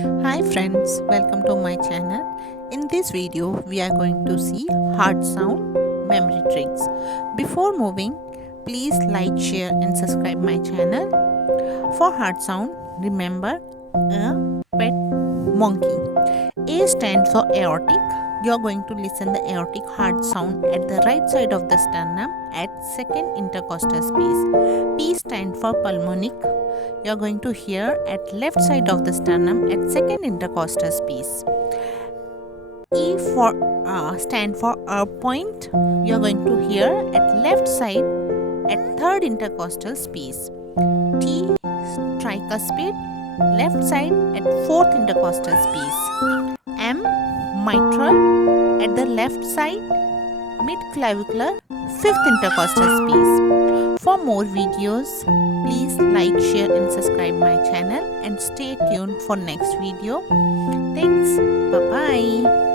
Hi friends, welcome to my channel. In this video, we are going to see hard sound memory tricks. Before moving, please like, share and subscribe my channel. For hard sound, remember a pet monkey. A stands for aortic. You are going to listen the aortic hard sound at the right side of the sternum at second intercostal space. P stands for pulmonic. You are going to hear at left side of the sternum at second intercostal space. E for stand for point. You are going to hear at left side at third intercostal space. T tricuspid, left side at fourth intercostal space. M mitral at the left side mid clavicular fifth intercostal space. For more videos, please like, share and subscribe my channel and stay tuned for next video. Thanks. Bye bye.